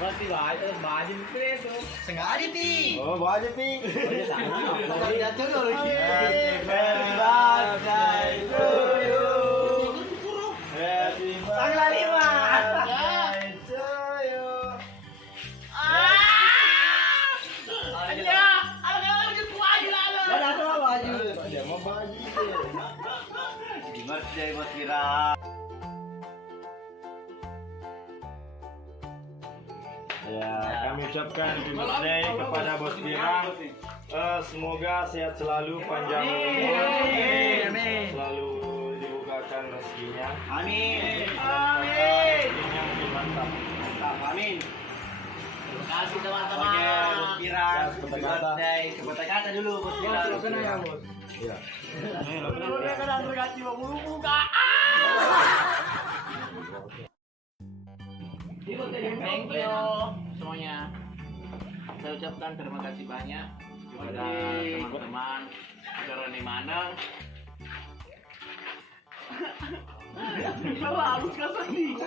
Berarti baju itu Sengaja Pi. Oh, bawa aja, Pi. Jatuh dulu. Happy birthday to you. Happy birthday to you. Ada apa baju? Dia mau baju. Happy birthday buat Vira. Ya, kami ucapkan happy birthday kepada Bos Birang. Semoga sehat selalu, panjang umur, selalu dibukakan rezekinya. Amin. Rezekinya makin mantap. Amin. Terima kasih teman-teman. Bos Vira. Happy birthday. Kata-kata dulu Bos Vira. Iya. Thank you semuanya. Saya ucapkan terima kasih banyak kepada teman-teman Roni Maneng. Kenapa harus gak sedih?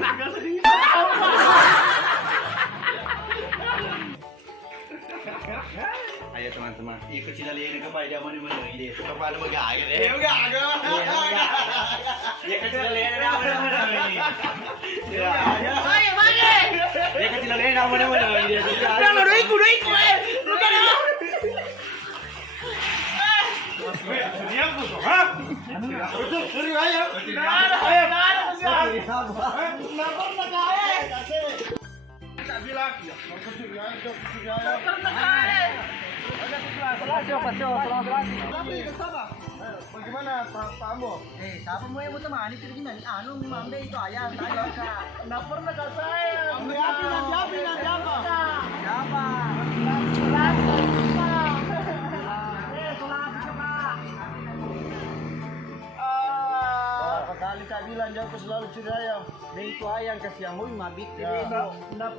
Gak sedih. Ayo teman-teman, ikut sila lihat ke pada zaman mana ini. Kepada megah gitu. Ya kecil lihat mana ini. Ya. Ayo mana? Ya kecil lihat mana ini. Jangan udah ikut. Bukan apa. Diam tu, ha? Betul, ayo. Bagaimana Pak Ambo? Siapa mau yang mau temani itu gimana? Anu mambe itu ayam, tanya kak. Nggak pernah kak saya. Siapa? Berapa kali kak bilang jangan selalu curi ayam. Dan itu ayam kasih yang mau mabit. Nggak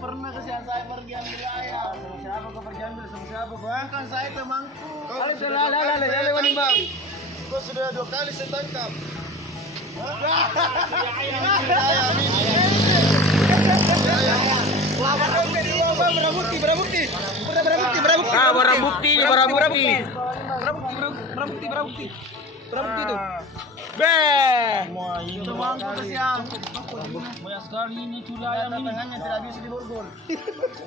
pernah kasih saya pergi ambil ayam. Sama siapa kau pergi ambil? Sama siapa kau? Kan saya temanku. Kau sudah 2 kali saya tangkap. Barang bukti tuh. Temanku kesian. Banyak sekali ini curi ayam ini. Tangannya tidak bisa diborgol.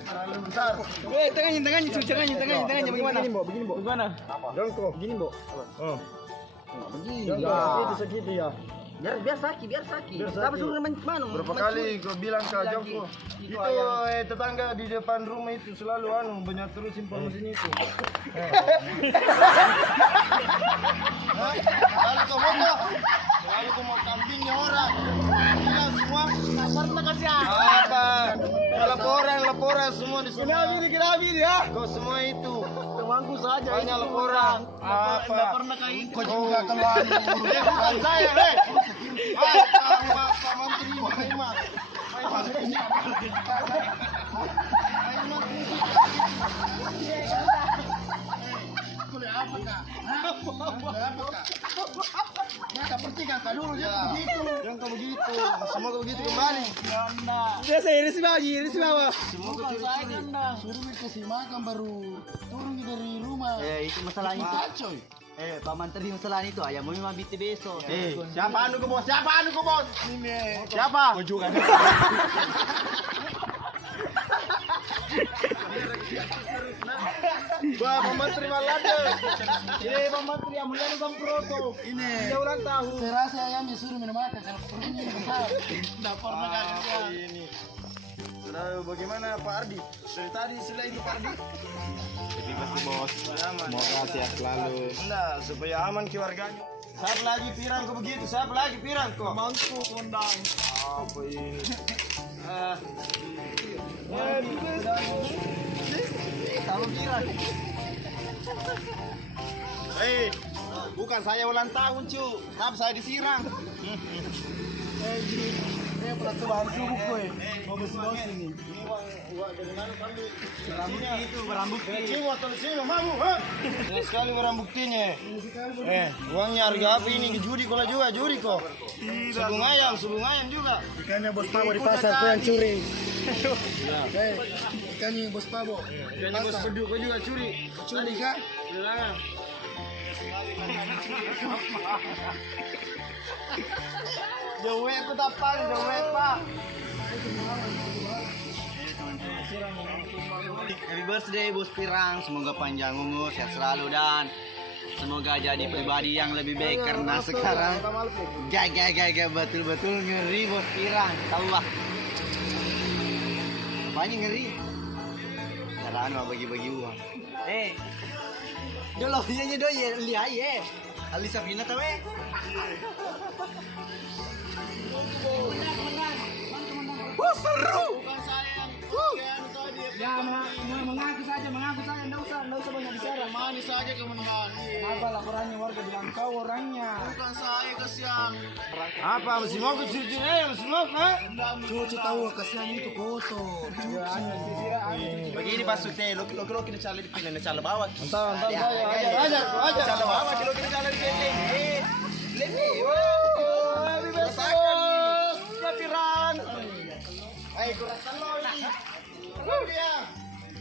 Terlalu besar. Tangannya bagaimana? Begini, Bo. Gimana? Jongkok. Begini, Bo. Oh. Begini. Jongkok segitu ya. Biar sakit. Tapi suruh mana? Berapa kali kau bilang ke Jongkok? Itu tetangga di depan rumah itu selalu banyak terus informasi itu. Lalu kau mau kambingnya orang. Gila semua. Pernah kasih Apa? Laporan semua di sana. Kenapa ya? Kau semua itu. temanku saja. Banyak laporan. Nggak Apa? pernah kayak itu. Kau juga keluar. Bukan saya, Pak Menteri, Maimas. Apa kak? Nah, percikan kak dulu dia begitu. Jangan kau begitu. Semoga begitu kembali. Ganda. Semoga Bukan saya ganda. Suruh itu si makan baru turun dari rumah. Itu masalahnya itu. Coy. Pak Menteri masalah itu ayam mau mabit besok. Siapa anu ke bos? Ini. Siapa? Kau juga. Wah, Pak Menteri Malada. Pak Menteri yang mulia Bang Proto. Ini. Dia orang tahu. Saya rasa ayamnya suruh minum makan karena perutnya besar. Tidak pernah kagak. Ini. Sudah bagaimana Pak Ardi? Dari tadi sudah itu Pak Ardi. Terima kasih bos. Semoga sehat selalu. Nah, supaya aman keluarganya. Siapa lagi pirang kok begitu? Siapa lagi pirang kok? Mangku kondang. Apa ini? Kalau pirang. Hei, bukan saya ulang tahun cu, tapi saya disiram. Ini peratu bahan subuh gue. Mau bos ini. Ini uang dari mana kamu? Berambut itu, berambut. Cing, atau sini mamu, ha? Ini sekali barang buktinya. Uangnya harga apa ini? Judi kalau juga judi kok. Subung ayam juga. Ikannya bos Pabo di pasar, kau yang curi. Ikannya bos Pabo. Ikannya bos Bedu, kau juga curi. Curi kah? Jangan. Jauh aku tapan, jauh pak. Happy birthday Bos Pirang, semoga panjang umur, sehat selalu dan semoga jadi pribadi yang lebih baik karena sekarang gak betul-betul ngeri Bos Pirang, tahu bah? Apanya ngeri? Jalan mau bagi-bagi uang. Dolo iya do ya lihat ya. Alisa Pina tahu eh? Seru. Ya, mengaku saja, enggak usah banyak bicara. Manis saja kemenangan. Apa laporannya warga bilang kau orangnya? Bukan saya kesian. Apa mesti mau cuci mesti mau Cuci tahu kasihan itu kotor. Begini Pak Sute, lo kita cari di pinggir cari bawah. Entah aja. Cari bawah kita cari di pinggir. Lebih. Rasakan Pirang. Ayo kurang lagi.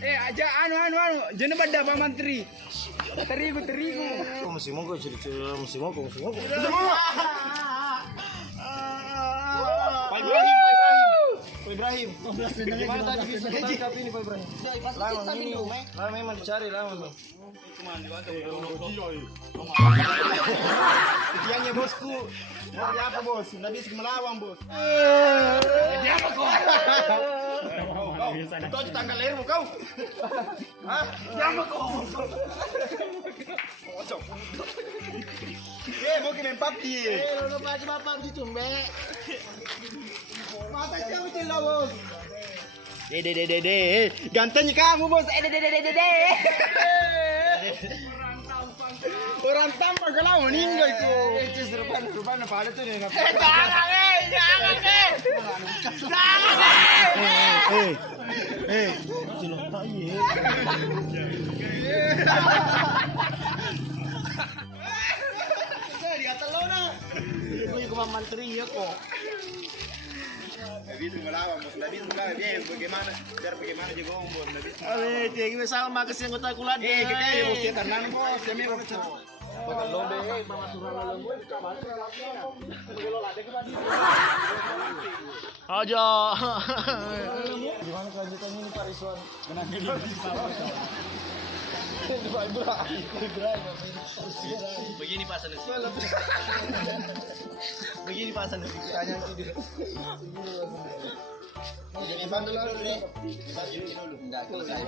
Aja anu, jangan pada Pak Menteri. Terigu. Kok mesti mau cerita mesti mau. Pak Ibrahim. Gimana tadi bisa ketangkap ini Pak Ibrahim? Lama ini. Lama memang dicari lama. Sekiannya bosku. Mau apa bos? Nggak bisa melawan bos. Apa kau? Kau di tanggal lahirmu kau? Hah? Apa kau? Kocok. Mau main papi. Lo baca bapak di tumbe. Mata kamu celah bos. Dede. Gantengnya kamu bos. Dede. Orang tampar kalau meninggal itu. Cis rupanya pada tuh nggak. Jangan. Di atas lo nah. Gue ke Pak Menteri ya kok. Nggak bisa melawan bos. Nggak bisa melawan. Bagaimana juga om bos. Nggak bisa. Jadi gue sama kasih anggota kulat. Kita ya bos ya karena bos. Kami bos. Bakal lombe. Aja. Gimana kelanjutannya ini Pak Rizwan? Begini Pak Sanusi. Begini Pak Sanusi. Tanya itu dia. Jadi bantu dulu nih. Enggak kalau saya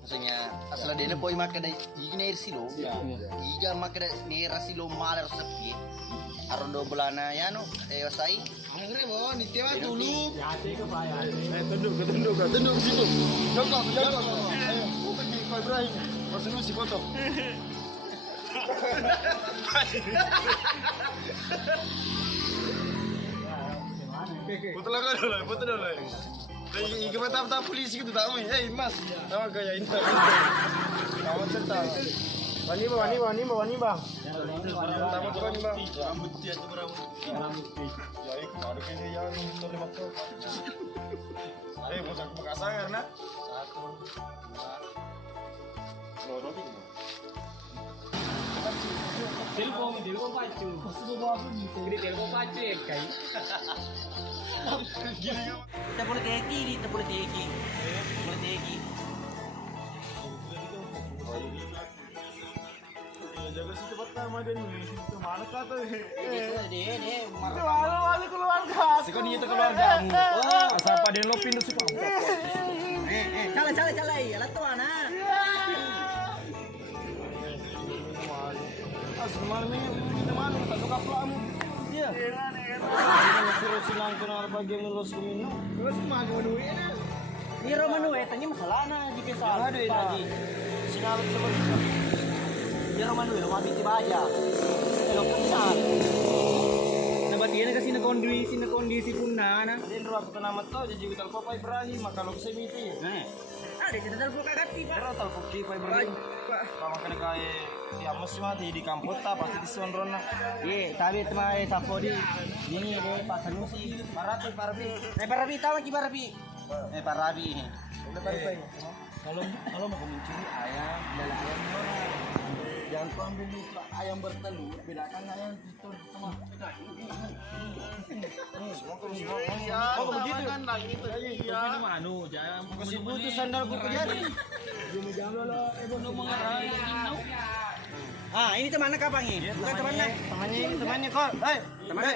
maksudnya asal dia poi makan dari gini air silo. Iga makan dari silo malar sepi. Arondo belana ya no wasai. Angre bo, nitewa dulu. Tunduk situ. Jongkok. Ayo, pergi Pak Ibrahim. Masuk dulu si foto. Foto dulu. Ika mata polisi gitu tak main. Mas, sama kayak ini. Kawan serta. Wani bang. Tamat kau ni bang. Rambut dia tuh berambut. Ya, ada kayaknya yang terlibat kau. Bos aku Makassar na. 1, 2. Telepon pacu. Sudah bawa pun ini telepon pacu ya kai. Kita boleh teki. Jaga si cepat sama dia nih. Itu mana kata nih? Dia Malu keluarga. Sekarang itu keluargamu. Asal pada lo pindah sih pak. cala, alat tuh anak. Semarang ini mana? Tak suka pelamu. Iya. Suruh silang kenal bagian lulus ke minum. Terus mau duitnya. Ini Romano tanya masalah na di kesal. Aduh itu. Silang coba. Ini Romano rumah binti baja. Kalau pusat. Nah bagian kasi na kondisi pun na. Din ro ako nama to jadi utal ko pa Ibrahim makalo ko sa miti. Ada cerita telepon kagati pak. Pero tal ko ki pa Ibrahim. Kama kana kay ya mas mati di kampot ta pasti di sonron na. Iya, tapi teman sapo di ini deh pasar nusi. Parabi tahu lagi Parabi. Parabi. Kalau mau mencuri ayam, adalah ayam merah. Jangan kau ambil itu ayam bertelur, bedakan ayam itu sama. Oh begitu. Ini manu, jangan Kasih butuh sandal ku kejadi. Ah, ini temannya kapan ini? Bukan temannya. Temannya kok. Hei, Temannya.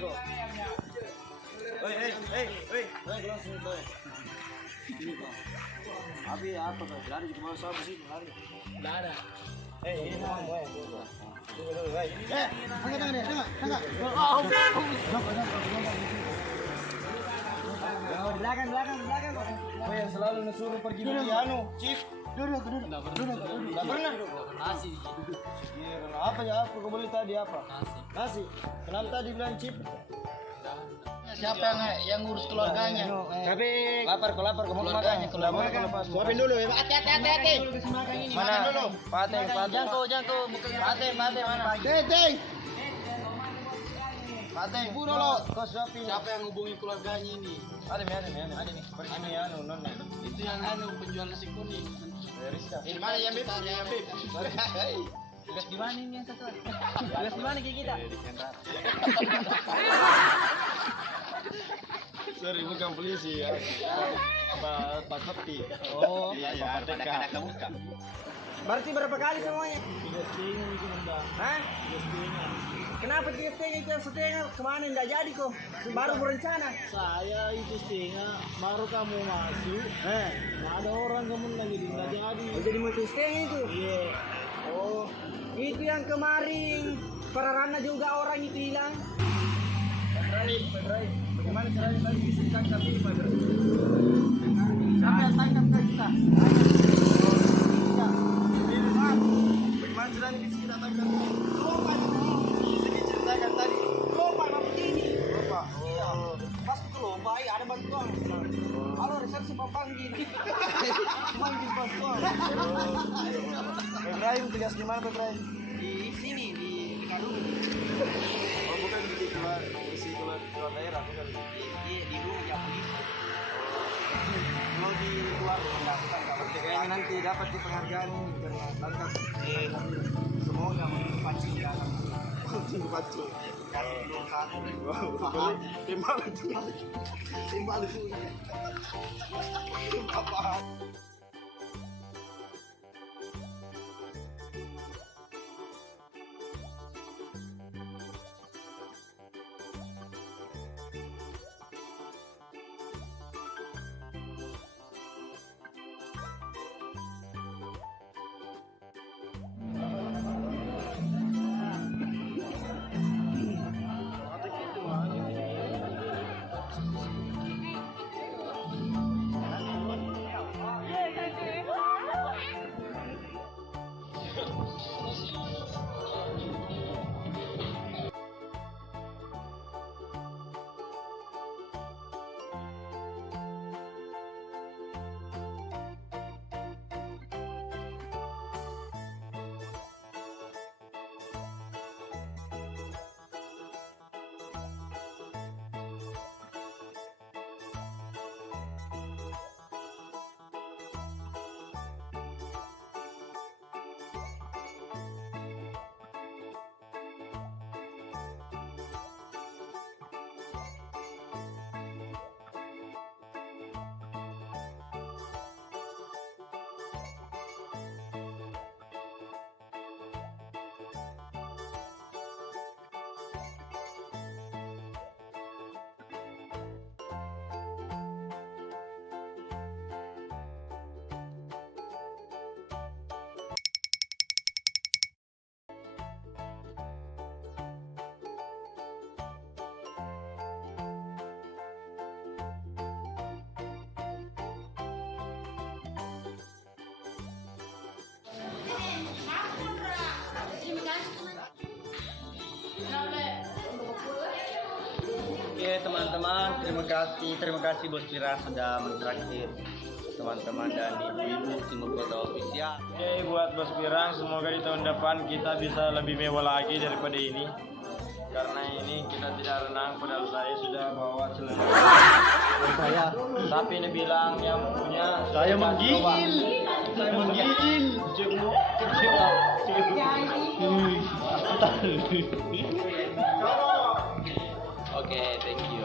kok. Hei. Abi apa kau? Lari cuma sabu sih, lari. Nggak ada. Ini mau ya. Tunggu, hei. Tangga deh, tangga. Belakang. Kau yang selalu disuruh pergi beli anu, chip. Duduk. Enggak pernah. Nasi. Apa ya? Apa kau beli tadi apa? Nasi. Kenapa tadi bilang chip? Siapa yang ngurus keluarganya? Tapi lapar kau mau makan. Suapin dulu ya. Hati. Mana dulu? Pateng. Jangkau. Pateng mana? Teteng. Pateng. Buru lo. Kau suapin. Siapa yang hubungi keluarganya ini? Ada nih. Pergi nih anu non. Itu yang penjual nasi kuning. Ini mana yang bib? Tugas di mana ini yang satu? Tugas di mana kayak kita? Sorry, bukan polisi ya. Pak Kopti. Oh, Iya, ada buka. berarti berapa kali semuanya? 3,5 itu Bang. Hah? 3,5. Kenapa 3,5 itu setengah? Kemana nggak jadi kok? Baru berencana. Saya itu setengah, baru kamu masuk. Nggak ada orang kamu lagi nggak jadi. Jadi mau setengah itu? Iya. Oh, itu yang kemarin para Rana juga orang itu hilang. Pedrai. Bagaimana caranya tadi bisa ditangkap ini Pak? Siapa yang tangkap kita? Bagaimana caranya bisa kita tangkap? Lupa. Bisa diceritakan tadi. Lupa apa begini? Lupa. Iya. Pas ke lomba ada bantuan. Halo resepsi panggil. Manggil bantuan. Ibrahim tugas di mana Ibrahim? Di sini di Karung. Oh bukan di keluar daerah bukan. Di rumah ya polisi. Mau di luar mendaftar seperti kayaknya nanti dapat di penghargaan ini karena tangkap. Semoga mendapat cinta. Tunggu pacu. Kasih dulu satu. Wow, timbal itu. Timbal itu. Apa? teman-teman, terima kasih Bos Pirang sudah mentraktir teman-teman dan ibu-ibu Timur Kota Official. Oke, buat Bos Pirang, semoga di tahun depan kita bisa lebih mewah lagi daripada ini. Karena ini kita tidak renang, padahal saya sudah bawa celana. Tapi ini bilang yang punya saya menggigil. Saya menggigil. Oke, thank you.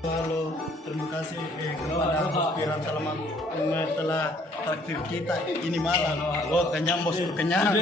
Halo, terima kasih kepada Bos Pirang telah traktir kita ini malam. Oh, kenyang bosku, kenyang.